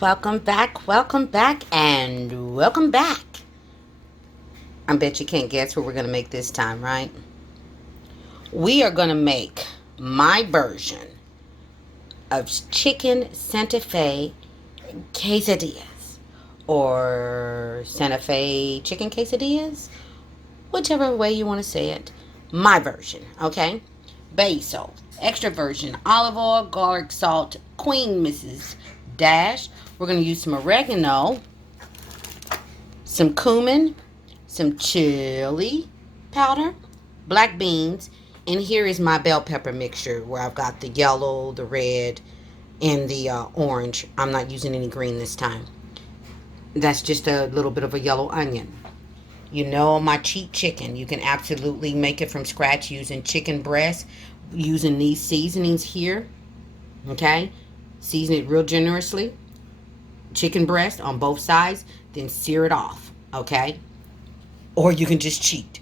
Welcome back, and welcome back. I bet you can't guess what we're going to make this time, right? We are going to make my version of chicken Santa Fe quesadillas or Santa Fe chicken quesadillas, whichever way you want to say it. My version, okay? Basil, extra virgin olive oil, garlic salt, Queen Mrs. Dash. We're going to use some oregano, some cumin, some chili powder, black beans, and here is my bell pepper mixture where I've got the yellow, the red, and the orange. I'm not using any green this time. That's just a little bit of a yellow onion. You know, my cheap chicken. You can absolutely make it from scratch using chicken breast, using these seasonings here. Okay? Season it real generously. Chicken breast on both sides, then sear it off. Okay? Or you can just cheat.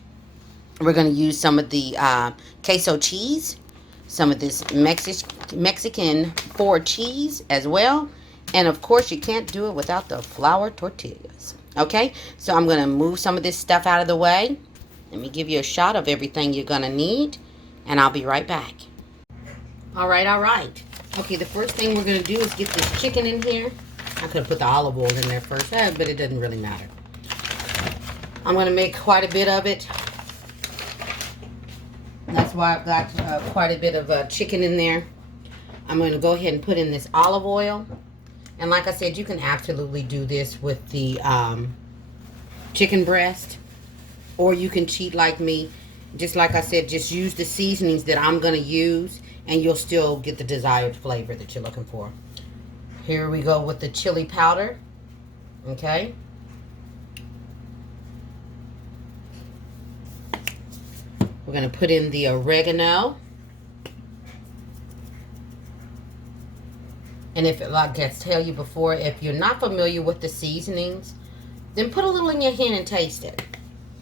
We're going to use some of the queso cheese, some of this Mexican Ford cheese as well. And of course, you can't do it without the flour tortillas. Okay, so I'm going to move some of this stuff out of the way. Let me give you a shot of everything you're going to need, and I'll be right back. All right, all right. Okay, the first thing we're going to do is get this chicken in here. I could have put the olive oil in there first, but it doesn't really matter. I'm going to make quite a bit of it. That's why I've got quite a bit of chicken in there. I'm going to go ahead and put in this olive oil. And like I said, you can absolutely do this with the chicken breast. Or you can cheat like me. Just like I said, just use the seasonings that I'm going to use. And you'll still get the desired flavor that you're looking for. Here we go with the chili powder. Okay. We're going to put in the oregano. And if, like I tell you before, if you're not familiar with the seasonings, then put a little in your hand and taste it.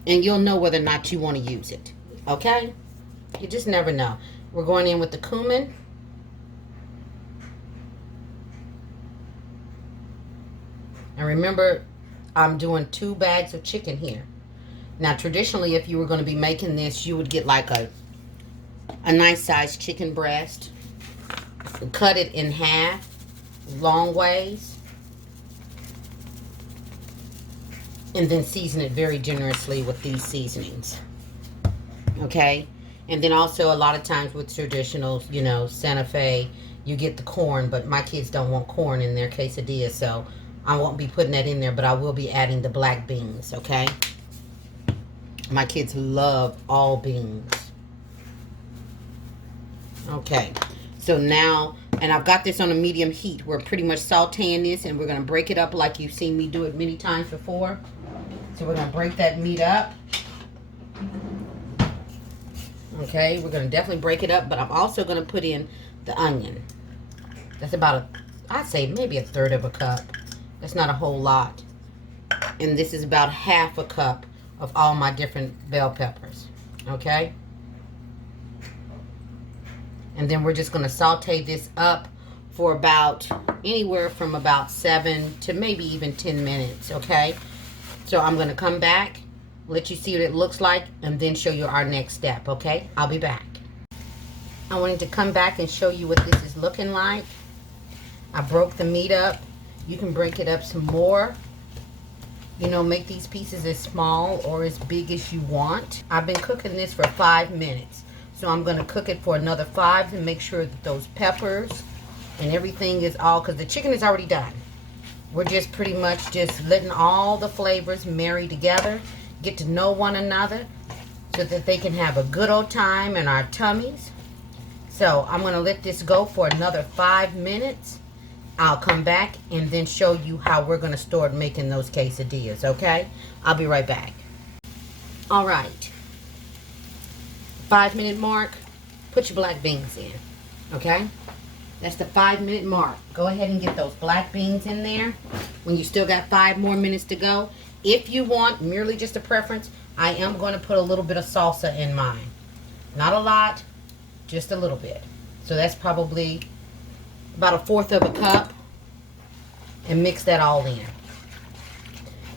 And you'll know whether or not you want to use it. Okay? You just never know. We're going in with the cumin. And remember, I'm doing 2 bags of chicken here. Now, traditionally, if you were going to be making this, you would get like a nice sized chicken breast. Cut it in half, long ways. And then season it very generously with these seasonings. Okay? And then also a lot of times with traditional, you know, Santa Fe, you get the corn. But my kids don't want corn in their quesadilla, so I won't be putting that in there. But I will be adding the black beans, okay? My kids love all beans. Okay, so now, and I've got this on a medium heat. We're pretty much sauteing this, and we're going to break it up like you've seen me do it many times before. So we're going to break that meat up. Okay, we're going to definitely break it up, but I'm also going to put in the onion. That's about I'd say maybe a third of a cup. That's not a whole lot. And this is about half a cup of all my different bell peppers. Okay? And then we're just going to saute this up for about anywhere from about 7 to maybe even 10 minutes. Okay? So I'm going to come back, let you see what it looks like, and then show you our next step. Okay? I'll be back. I wanted to come back and show you what this is looking like. I broke the meat up. You can break it up some more. You know, make these pieces as small or as big as you want. I've been cooking this for 5 minutes. So I'm going to cook it for another 5 to make sure that those peppers and everything is all, because the chicken is already done. We're just pretty much just letting all the flavors marry together, get to know one another so that they can have a good old time in our tummies. So I'm going to let this go for another 5 minutes. I'll come back and then show you how we're going to start making those quesadillas, okay? I'll be right back. All right. 5-minute mark. Put your black beans in, okay? That's the 5-minute mark. Go ahead and get those black beans in there. When you still got 5 more minutes to go. If you want, merely just a preference, I am going to put a little bit of salsa in mine. Not a lot, just a little bit. So that's probably about 1/4 of a cup. and mix that all in.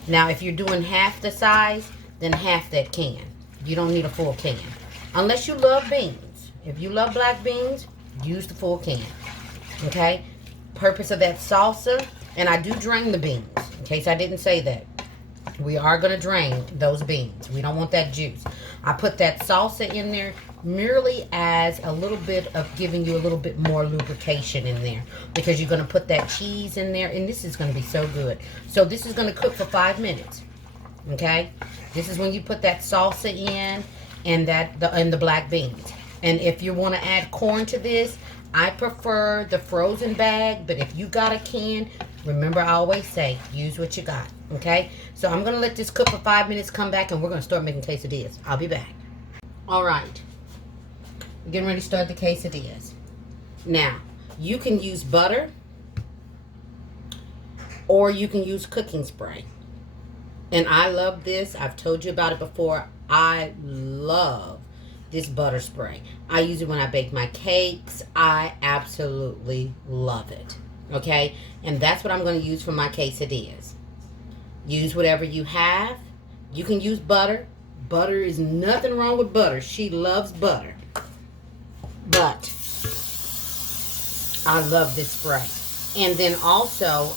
Now, if you're doing half the size, then half that can. You don't need a full can. Unless you love beans. If you love black beans, use the full can. Okay? Purpose of that salsa, and I do drain the beans, in case I didn't say that. We are going to drain those beans. We don't want that juice. I put that salsa in there merely as a little bit of giving you a little bit more lubrication in there, because you're going to put that cheese in there, and this is going to be so good. So this is going to cook for 5 minutes. Okay? This is when you put that salsa in and the black beans. And if you want to add corn to this, I prefer the frozen bag, but if you got a can, remember I always say, use what you got. Okay? So I'm going to let this cook for 5 minutes, come back, and we're going to start making quesadillas. I'll be back. All right. We're getting ready to start the quesadillas. Now, you can use butter, or you can use cooking spray. And I love this. I've told you about it before. I love this butter spray. I use it when I bake my cakes. I absolutely love it. Okay? And that's what I'm going to use for my quesadillas. Use whatever you have. You can use butter. Butter is nothing wrong with butter. She loves butter. But I love this spray. And then also,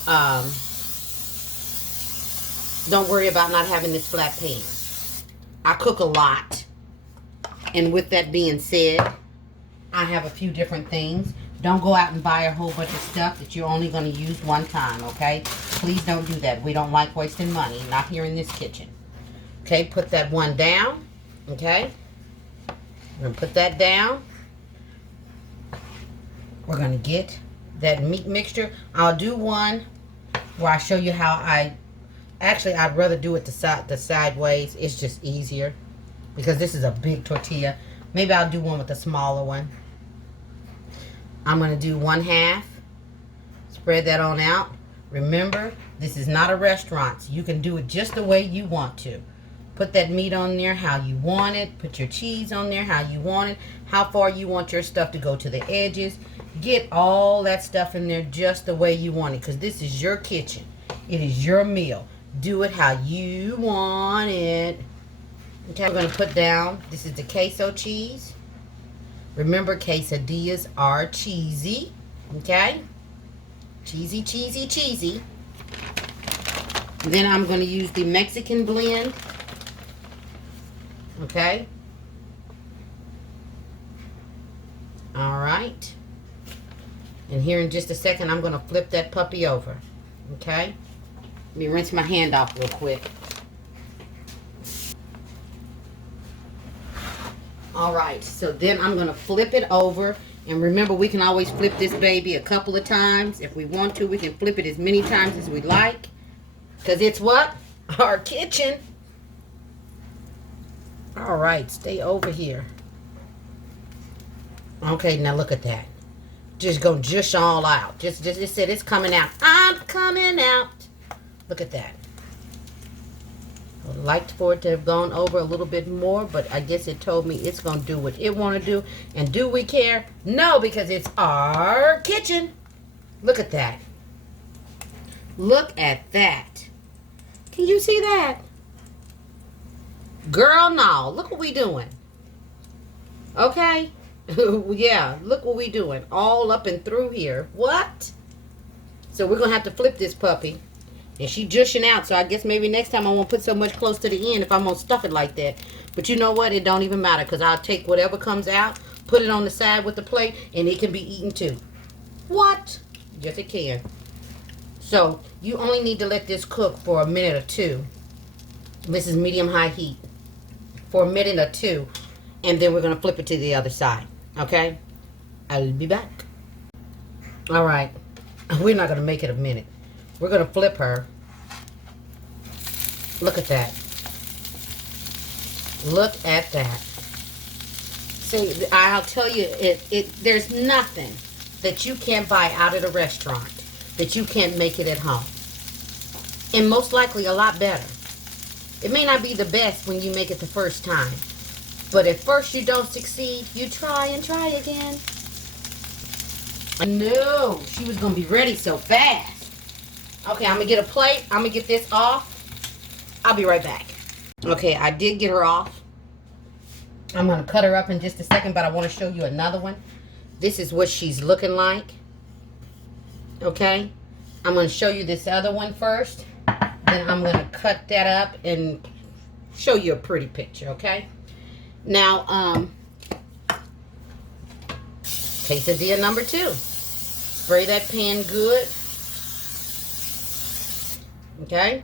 don't worry about not having this flat pan. I cook a lot. And with that being said, I have a few different things. Don't go out and buy a whole bunch of stuff that you're only going to use one time, okay? Please don't do that. We don't like wasting money, not here in this kitchen. Okay, put that one down, okay? We're going to put that down. We're going to get that meat mixture. I'll do one where I show you how actually, I'd rather do it the sideways. It's just easier because this is a big tortilla. Maybe I'll do one with a smaller one. I'm going to do 1/2. Spread that on out. Remember, this is not a restaurant, so you can do it just the way you want to. Put that meat on there how you want it. Put your cheese on there how you want it. How far you want your stuff to go to the edges. Get all that stuff in there just the way you want it, because this is your kitchen. It is your meal. Do it how you want it. Okay, we're going to put down, this is the queso cheese. Remember, quesadillas are cheesy. Okay? Cheesy, cheesy, cheesy. Then I'm going to use the Mexican blend. Okay? Alright. And here in just a second, I'm going to flip that puppy over. Okay? Let me rinse my hand off real quick. Alright, so then I'm going to flip it over. And remember, we can always flip this baby a couple of times. If we want to, we can flip it as many times as we like. Because it's what? Our kitchen. Alright, stay over here. Okay, now look at that. Just go just all out. Just it said it's coming out. I'm coming out. Look at that. I would like for it to have gone over a little bit more, but I guess it told me it's going to do what it want to do. And do we care? No, because it's our kitchen. Look at that. Look at that. Can you see that? Girl, no. Look what we doing. Okay? Yeah, look what we doing. All up and through here. What? So we're going to have to flip this puppy. And she jushing out, so I guess maybe next time I won't put so much close to the end if I'm going to stuff it like that. But you know what? It don't even matter, because I'll take whatever comes out, put it on the side with the plate, and it can be eaten too. What? Yes, it can. So, you only need to let this cook for a minute or two. This is medium-high heat. For a minute or two, and then we're going to flip it to the other side. Okay? I'll be back. Alright. We're not going to make it a minute. We're going to flip her. Look at that. Look at that. See, I'll tell you, there's nothing that you can't buy out at a restaurant that you can't make it at home. And most likely a lot better. It may not be the best when you make it the first time. But if first you don't succeed, you try and try again. I knew she was going to be ready so fast. Okay, I'm gonna get a plate. I'm gonna get this off. I'll be right back. Okay, I did get her off. I'm gonna cut her up in just a second, but I want to show you another one. This is what she's looking like. Okay, I'm gonna show you this other one first. Then I'm gonna cut that up and show you a pretty picture. Okay. Now, quesadilla number 2. Spray that pan good. Okay.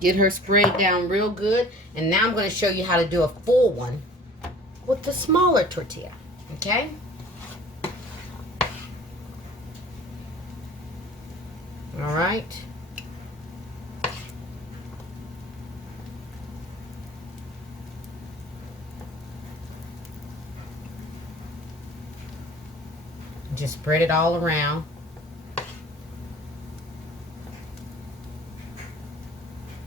Get her sprayed down real good. And now I'm going to show you how to do a full one with the smaller tortilla. Okay. All right. Just spread it all around.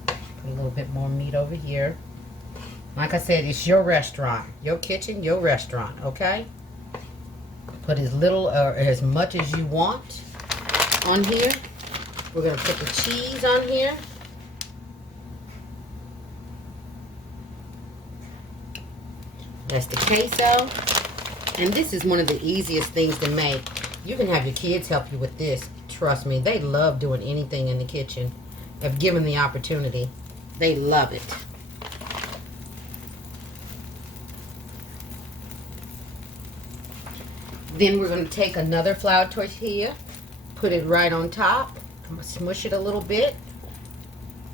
Put a little bit more meat over here. Like I said, it's your restaurant, your kitchen, your restaurant, okay? Put as little or as much as you want on here. We're going to put the cheese on here. That's the queso. And this is one of the easiest things to make. You can have your kids help you with this. Trust me, they love doing anything in the kitchen. If given the opportunity, they love it. Then we're going to take another flour tortilla, put it right on top. I'm going to smush it a little bit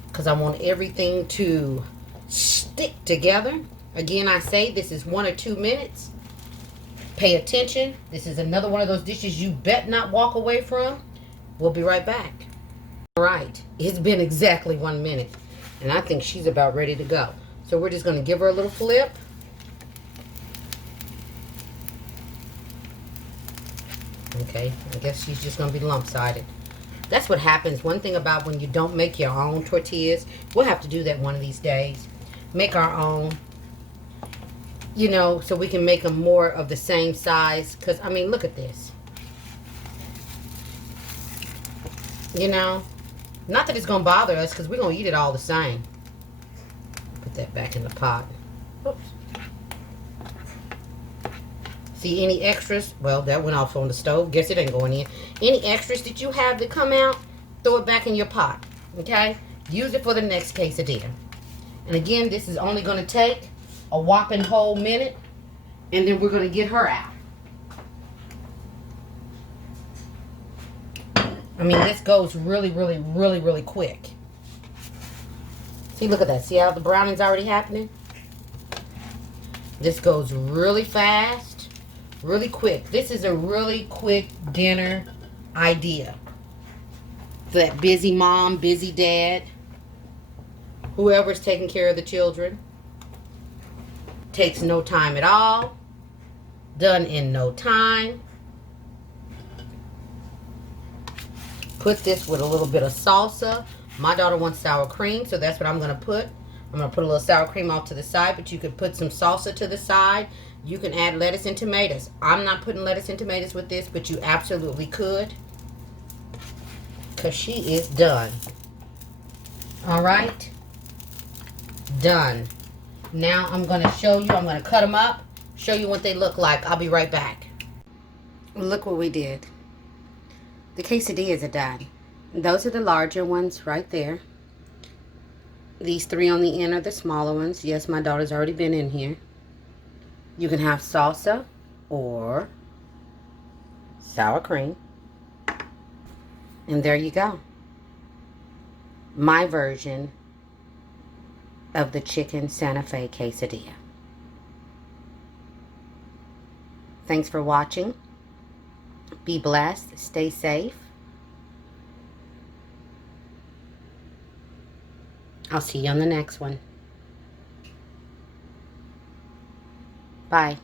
because I want everything to stick together. Again, I say this is 1 or 2 minutes. Pay attention. This is another one of those dishes you bet not walk away from. We'll be right back. All right. It's been exactly 1 minute. And I think she's about ready to go. So we're just going to give her a little flip. Okay. I guess she's just going to be lump-sided. That's what happens. One thing about when you don't make your own tortillas. We'll have to do that one of these days. Make our own. You know, so we can make them more of the same size. Because, I mean, look at this. You know, not that it's going to bother us because we're going to eat it all the same. Put that back in the pot. Oops. See, any extras? Well, that went off on the stove. Guess it ain't going in. Any extras that you have that come out, throw it back in your pot. Okay? Use it for the next quesadilla. And again, this is only going to take a whopping whole minute, and then we're going to get her out. I mean, this goes really, really, really, really quick. See, look at that. See how the browning's already happening? This goes really fast, really quick. This is a really quick dinner idea for that busy mom, busy dad, whoever's taking care of the children. Takes no time at all. Done in no time. Put this with a little bit of salsa. My daughter wants sour cream, so that's what I'm going to put. I'm going to put a little sour cream off to the side, but you could put some salsa to the side. You can add lettuce and tomatoes. I'm not putting lettuce and tomatoes with this, but you absolutely could. Because she is done. All right. Done. Now I'm going to show you. I'm going to cut them up. Show you what they look like. I'll be right back. Look what we did. The quesadillas are done. Those are the larger ones right there. These 3 on the end are the smaller ones. Yes, my daughter's already been in here. You can have salsa or sour cream. And there you go. My version of the chicken Santa Fe quesadilla. Thanks for watching. Be blessed. Stay safe. I'll see you on the next one. Bye.